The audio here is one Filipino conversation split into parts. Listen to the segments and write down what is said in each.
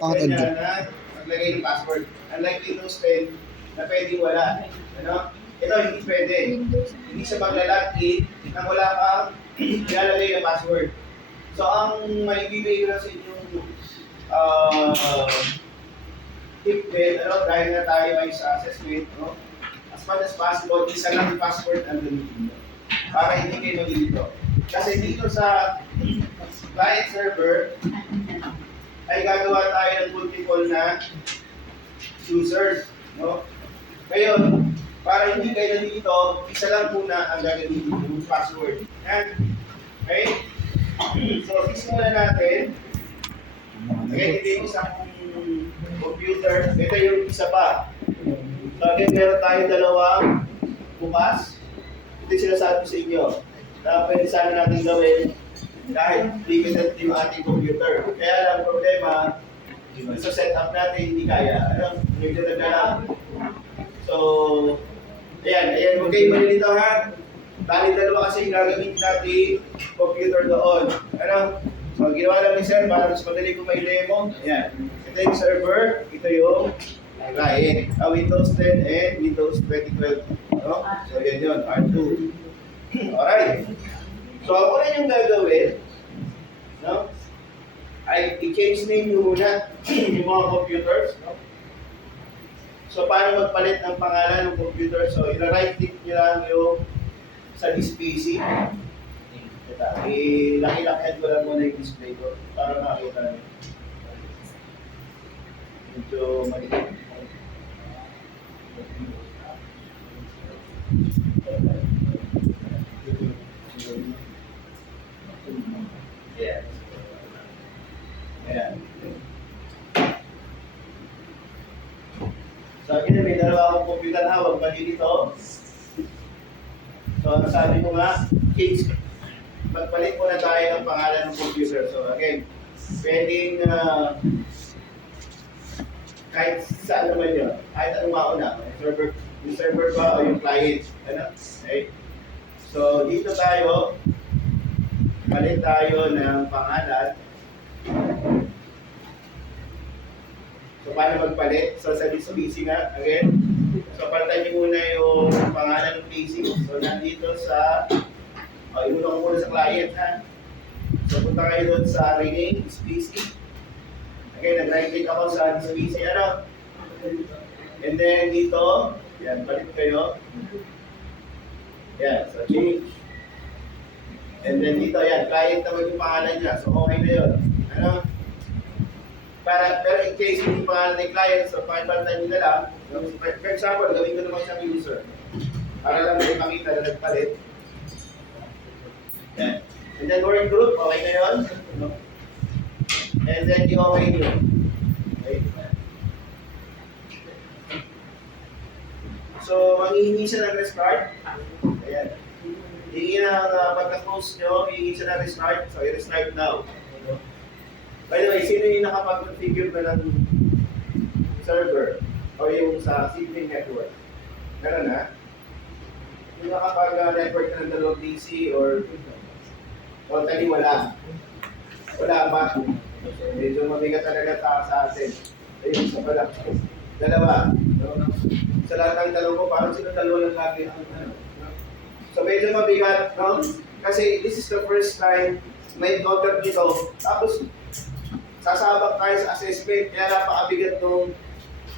Kanya na maglagay ng password. Unlike Windows 10 na pwedeng wala. Ano? Ito hindi pwede. Hindi siya maglalagin nang wala kang ilalagay na password. So ang may bibigay ko sa inyong tip din, dahil na tayo ay sa assessment, as much as possible, isa lang yung password ang gamitin mo. Para hindi kayo magilito. Kasi dito sa client server, ay gagawa tayo ng multiple na users. Ngayon, para hindi kayo nandito, isa lang muna ang gagamitin yung password. And, okay? So, simulan natin. Okay, ito yung isang computer. Ito yung isa pa. So, again, meron tayo dalawang bukas. Ito yung sinasabi sa inyo. Na pwede sana natin gawin kahit limited yung ating computer. Kaya lang problema, sa setup natin hindi kaya. Medyo naglalap. So, ayan, huwag kayo malilito ha. Bali dalawa kasi yung gagamitin natin computer doon. So, ginawa lang ni Sir para mas madali ko may demo. Ayan. Ito yung server, ito yung client. Windows 10 and Windows 2012. So, yan yun, R2. Alright. So, ako na yung gagawin, ay i-change name nyo muna yung mga computers. So, paano magpalit ng pangalan ng computer? So, i-right click nyo lang yung sa this PC. Laki-lakihan ko lang muna yung display ko para makakita nyo. Medyo maliit. Ayan. Ayan. So, again, may dalawa akong computer na, huwag mali dito. So, sabi ko nga, change, magpalit muna tayo ng pangalan ng computer. So, again, pwedeng kahit saan naman yun, kahit anong mauna, yung server ba o yung client. Okay? So, dito tayo, palit tayo ng pangalan. So, paano magpalit? So, sa PC nga, again. So, palitan niyo muna yung pangalan ng PC. So, nandito sa, inuna ko muna sa client, ha? So, punta kayo doon sa rename, is PC. Again, nag-right click ako sa PC, And then, dito, yan, palit kayo. Yan, so change. And then dito, yan, client naman yung pangalan niya. So, okay na yun. Pero in case yung pangalan ng client, so pakipalitan nyo na lang. For example, gawin ko naman siyang user. Para lang may makita na nagpalit. Yan. And then work group, okay na yun. And then yung okay nyo. Okay. So, manghihingi siya ng restart. Ayan. Hihingi na pagka-close nyo, hihingi siya ng restart. So, i-restart now. By the way, sino yung nakapag-configure na ng server? O yung sa Sydney network? Meron na? Yung nakapag-network na ng dalawang PC or totally wala? Wala ba? Medyo mabigat talaga sa atin. Ayun, isa pala. Dalawa. Sa lahat ng dalawa ko, parang sila dalawa lang lagi ang So medyo mabigat, Kasi this is the first time may encounter dito. Tapos, sasabak tayo sa assessment, kaya napakabigat nung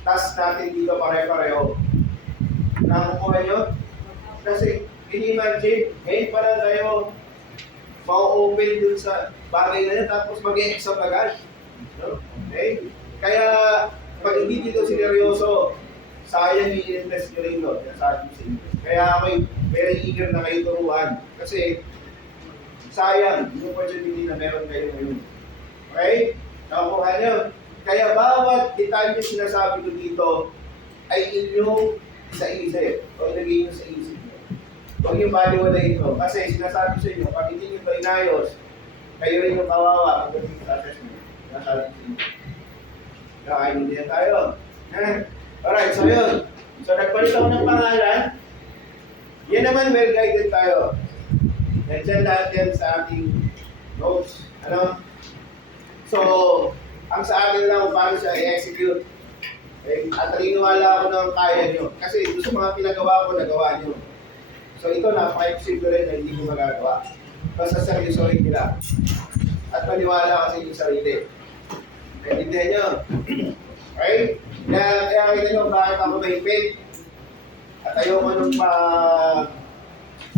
task natin dito pare-pareho. Nakukuha nyo? Kasi, in-imagine, ngayon pala tayo ma-open dun sa bagay na yun, tapos mag-e-exam agad. Okay? Kaya, pag hindi dito sineryoso, sayang i-invest nyo rin doon. Kaya ako'y very eager na kayo turuan. Kasi, sayang yung opportunity na meron kayo ngayon. Okay? Nakukuha nyo. Kaya bawat detalye sinasabi ko dito ay inyong isa-isip. O ilagay nyo sa isip nyo. Huwag yung baliwalay ito. Kasi sinasabi sa inyo, pag hindi nyo ito inayos, kayo rin yung kawawa pagdating sa assessment. Sinasabi sa inyo. Kakainin tayo. Alright, so yun. So nagpalit ako ng pangalan. Yan naman, well guided tayo. Nandiyan lahat yan sa ating notes. So, Ang sa akin lang kung paano siya i-execute. Eh, at naniniwala ako na kaya nyo. Kasi doon sa mga pinagawa ko, nagawa nyo. So ito, napaka-imposible rin na hindi ko magagawa. Basta seryosohin nila. At maniwala kasi yung sarili. Naintindihan nyo? Okay? Kaya kita nyo bakit ako mahipit. At ayoko nung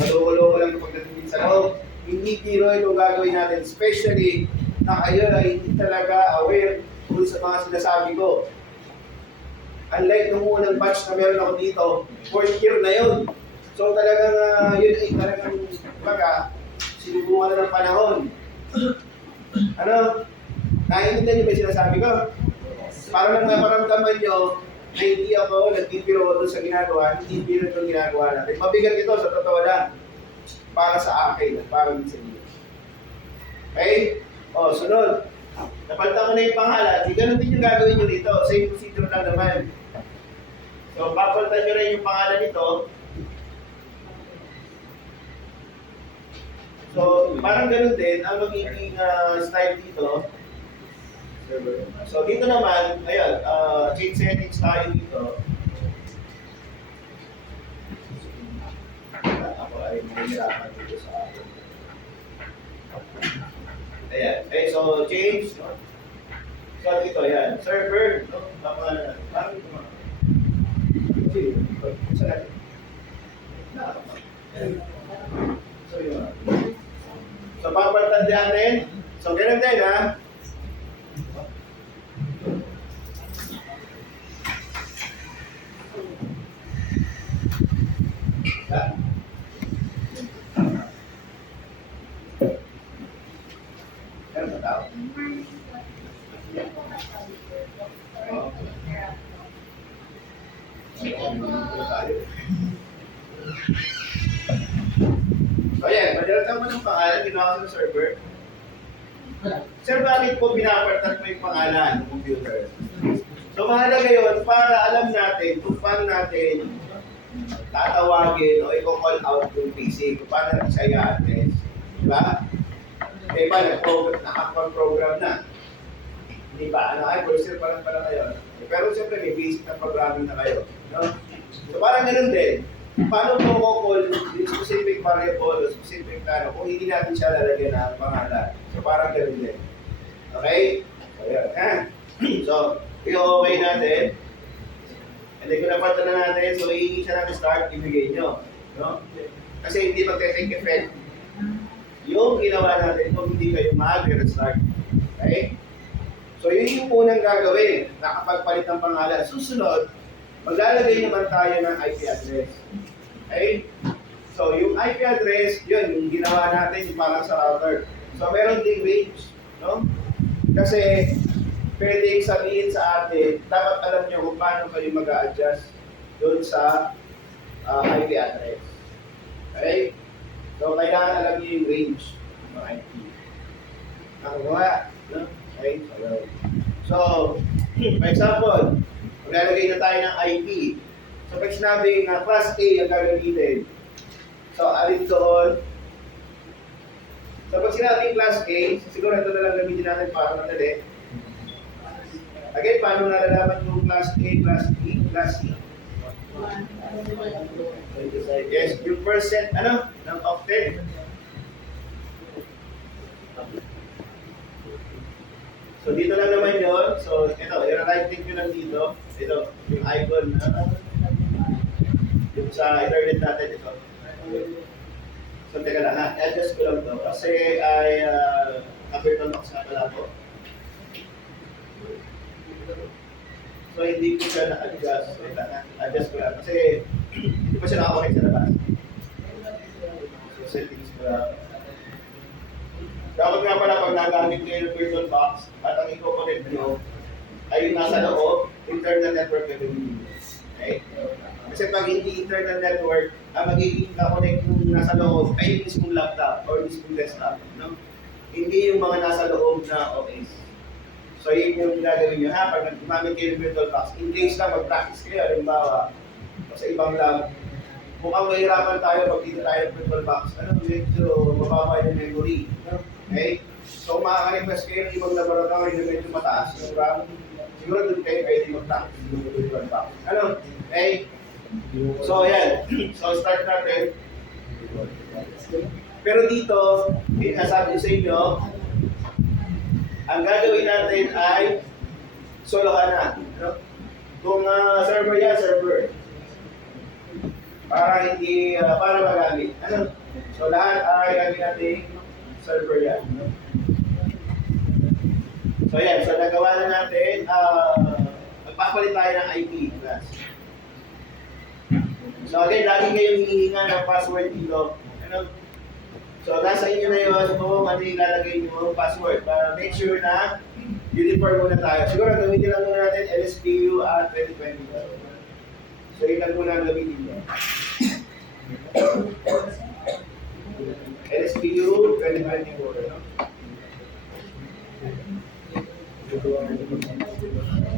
maluloko lang pagdating sa loob. Hindi biro itong gagawin natin. Especially na kayo ay hindi talaga aware kung sa mga sinasabi ko. Unlike nung unang batch na meron ako dito, 4th year na yun. So talagang yun ay talagang sinubukan na ng panahon. Ano? Naiintindihan niyo ba yung sinasabi ko? Para lang maparamdaman nyo na hindi ako nagbibiro doon sa ginagawa, hindi biro itong ginagawa natin. Mabigat ito sa totoo lang. Para sa akin at para din sa inyo. Okay? O, sunod. Napalitan ko na yung pangalan. Di ganun din yung gagawin nyo dito. Same procedure lang naman. So, papalitan nyo rin yung pangalan nito. So, parang ganun din ang magiging style dito. So, dito naman, ayan, change settings tayo dito. Ako ay mahihirapan dito sa akin. Ayan. Okay, so change. So, dito, ayan. Server. No? Papangalan natin. Parang ito mga. Saan natin? So, yun. So, papalitan natin. So, ganun din, ha? Meron ba tao? So yan, madalatan mo ng pangalan, ginawa ko sa server. Sir, bakit po binapalitan mo yung pangalan ng computer? So mahalaga yun para alam natin kung paano natin tatawagin o i-call out yung PC, kung paano natin siya i-address. Diba? Kaya ba, nakapag-program na. Hindi ba? Ano, ay, first year pa lang pala kayo. Pero siyempre, may basic na programming na kayo. No? So parang ganun din. Paano mo ko-call yung specific variable o specific kung hindi natin siya lalagyan ng pangalan. So parang ganun din. Okay? So yan. So, i-okay natin. And then kung napatan na natin, so iingi siya natin start, ibigay nyo. No? Kasi hindi magte-take effect yung ginawa natin kung hindi kayo mag-restart. Okay? So yun yung unang gagawin, nakapagpalit ng pangalan. Susunod, maglalagay naman tayo ng IP address. Okay? So yung IP address, yun, yung ginawa natin yung parang sa router. So meron ding range. No? Kasi pwedeng sabihin sa atin, dapat alam nyo kung paano kayo mag-a-adjust doon sa IP address. Okay? So, kailangan alam niyo yung range ng IP. Nakakuha. No? Okay? So, for example, maglalagay na tayo ng IP. So, pag sinabing class A ang gagamitin. So, alin doon. So, pag sinabing class A, siguro ito na lang gamitin natin para madali. Again, paano nalalaman yung class A, class B, class C? Yes, yung percent, ng octet. So, dito lang naman yun. So, ito, i-right click nyo lang dito. Ito, yung icon. Yung sa internet natin, ito. So, teka lang, adjust ko lang to. Kasi ay virtual box na pala po. So, hindi ko siya na-adjust. Adjust ko lang. Kasi, hindi pa siya nakakonect sa labas. So, settings ko lang. Dapat nga pala pag nagamit kayo ng virtual box at ang i-connect nyo ay yung nasa loob, internal network na gawin. Okay? Kasi pag hindi internal network, ang magiging na-connect yung nasa loob ay yung mismong laptop or mismong desktop. No? Hindi yung mga nasa loob na OS. So, yun yung gagawin nyo ha, pag gumamit kayo ng virtual box. In case na mag-practice kayo, halimbawa, sa ibang lab, mukhang mahirapan tayo pag dito tayo ng virtual box. Medyo mababa yung memory. No? Okay? So, kung makaka-request kayo ng ibang laboratory na medyo mataas yung RAM, siguro doon kayo pwede mag-practice. Ano? Okay? So, yan. So, start natin. Pero dito, sabi sa inyo, ang gagawin natin ay solohan na. No? Kung server yan, server. Para hindi, para magamit. Ano? So lahat ay gagawin natin server yan. No? So yan, so nagawa na natin, magpapalit tayo ng IP class. So again, lagi kayong hihinga ng password dito. Ano? So, nasa inyo na yun kung ano yung lalagay nyo password para make sure na uniform muna tayo. Siguro, gamitin lang muna natin LSPU at 2020. So, yun lang muna gamitin nyo. LSPU 2024. No?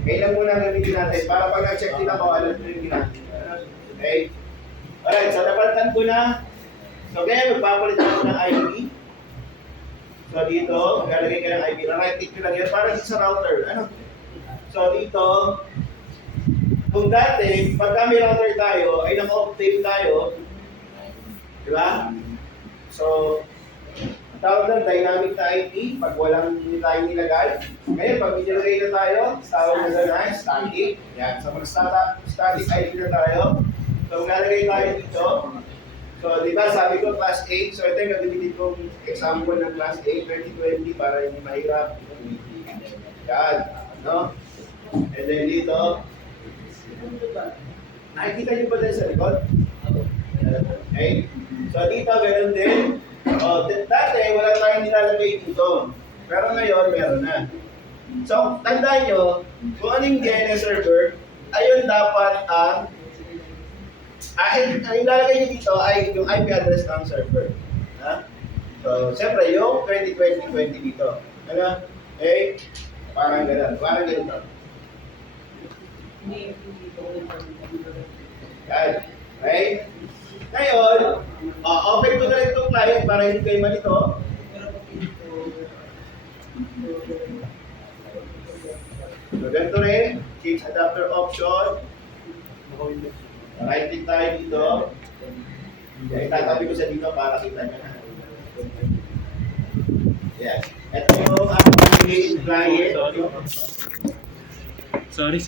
Ngayon lang muna gamitin natin para pag nag-check din ako, alam nyo yung ginagawa. Okay? Alright, so napalitan ko na. So, kaya magpapalit ako ng IP. So, dito, maglalagay ka ng IP. Na-right click ko lang yan para dito sa router. Ano? So, dito, kung dati, pagka may router tayo, ay naka-octave tayo. Di ba? So, tawag lang dynamic na IP pag walang hindi tayo nilagay. Ngayon, pag nilagay na tayo, tawag na na static. Yan. So, mag-static IP na tayo. So, maglalagay tayo dito. So, di ba, sabi ko class 8. So, ito yung gagamitin kong example ng class 8 2020 para hindi mahirap. Yan. No? And then dito, nakikita niyo ba din sa likod? Okay? So, dito, ganun din. Dati, wala tayong nilalagay dito. Pero ngayon, meron na. So, tandaan nyo, kung ano yung DNS server, ayun dapat ang ang ilalagay nyo dito ay yung IP address ng server. Ha? So, siyempre, yung 2020 dito. Ano? Okay? Parang gano'n. Parang gano'n. Yan. Okay? Ngayon, open ko na rin itong client para hindi kayo malito. So, ganito rin. Change adapter option. Right click tayo dito. Itatabi ko sa dito para kita nyo na. Yes. Ito yung ating client. Sorry.